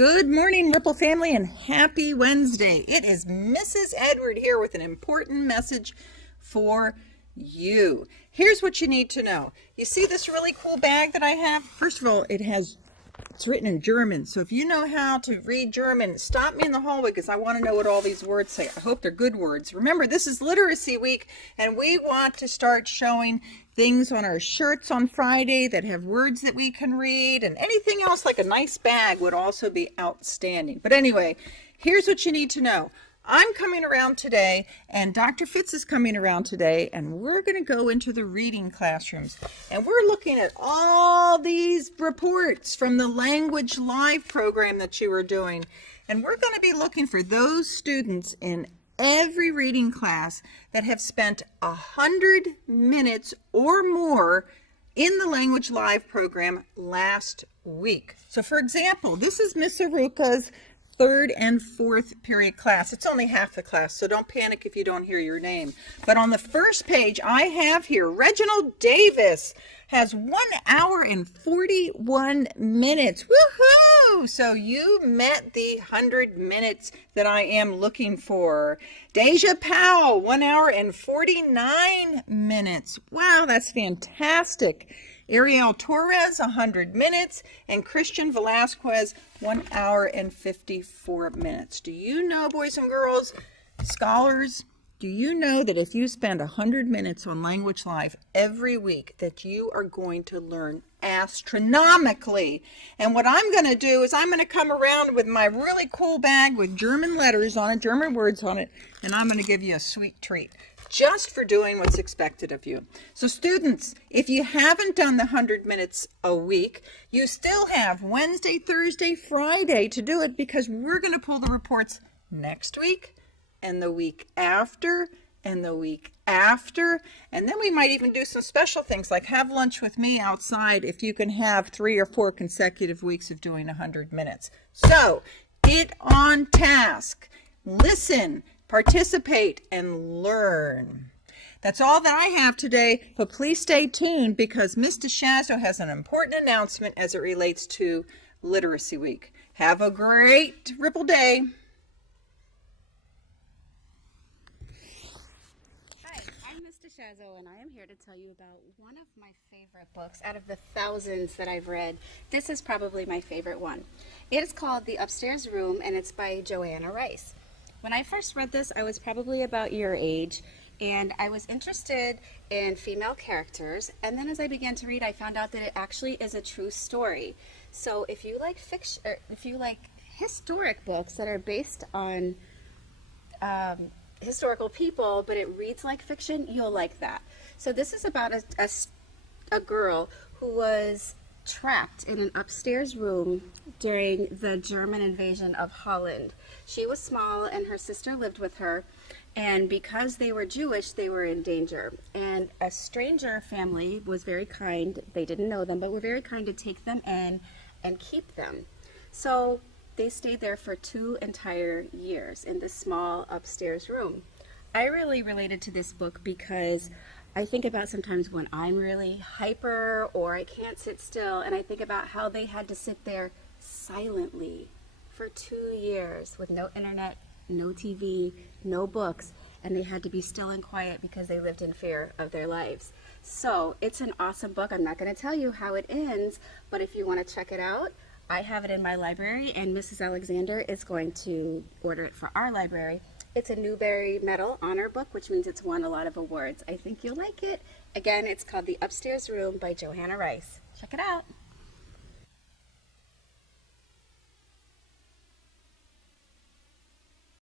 Good morning, Ripple family, and happy Wednesday. It is Mrs. Edward here with an important message for you. Here's what you need to know. You see this really cool bag that I have? First of all, it's written in German, so if you know how to read German, stop me in the hallway because I want to know what all these words say. I hope they're good words. Remember, this is Literacy Week, and we want to start showing things on our shirts on Friday that have words that we can read, and anything else like a nice bag would also be outstanding. But anyway, here's what you need to know. I'm coming around today, and Dr. Fitz is coming around today, and we're going to go into the reading classrooms. And we're looking at all these reports from the Language Live program that you were doing. And we're going to be looking for those students in every reading class that have spent 100 minutes or more in the Language Live program last week. So for example, this is Miss Aruka's third and fourth period class. It's only half the class, so don't panic if you don't hear your name. But on the first page I have here, Reginald Davis has 1 hour and 41 minutes. Woohoo! So you met the 100 minutes that I am looking for. Deja Powell, 1 hour and 49 minutes. Wow, that's fantastic. Ariel Torres, 100 minutes, and Christian Velasquez, 1 hour and 54 minutes. Do you know, boys and girls, scholars, do you know that if you spend 100 minutes on Language Live every week, that you are going to learn astronomically? And what I'm going to do is I'm going to come around with my really cool bag with German letters on it, German words on it, and I'm going to give you a sweet treat just for doing what's expected of you. So students, if you haven't done the 100 minutes a week, you still have Wednesday, Thursday, Friday to do it, because we're going to pull the reports next week and the week after and the week after. And then we might even do some special things like have lunch with me outside if you can have 3 or 4 consecutive weeks of doing 100 minutes. So get on task, listen, participate, and learn. That's all that I have today, but please stay tuned because Miss DeShazo has an important announcement as it relates to Literacy Week. Have a great Ripple Day. Hi, I'm Miss DeShazo, and I am here to tell you about one of my favorite books out of the thousands that I've read. This is probably my favorite one. It is called The Upstairs Room, and it's by Joanna Rice. When I first read this, I was probably about your age, and I was interested in female characters, and then as I began to read, I found out that it actually is a true story. So if you like fiction, or if you like historic books that are based on historical people, but it reads like fiction, you'll like that. So this is about a girl who was trapped in an upstairs room during the German invasion of Holland. She was small and her sister lived with her, and because they were Jewish, they were in danger. And a stranger family was very kind, they didn't know them, but were very kind to take them in and keep them. So they stayed there for 2 entire years in this small upstairs room. I really related to this book because I think about sometimes when I'm really hyper or I can't sit still, and I think about how they had to sit there silently for 2 years with no internet, no TV, no books, and they had to be still and quiet because they lived in fear of their lives. So it's an awesome book. I'm not going to tell you how it ends, but if you want to check it out, I have it in my library, and Mrs. Alexander is going to order it for our library. It's a Newbery Medal honor book, which means it's won a lot of awards. I think you'll like it. Again, it's called The Upstairs Room by Joanna Rice. Check it out.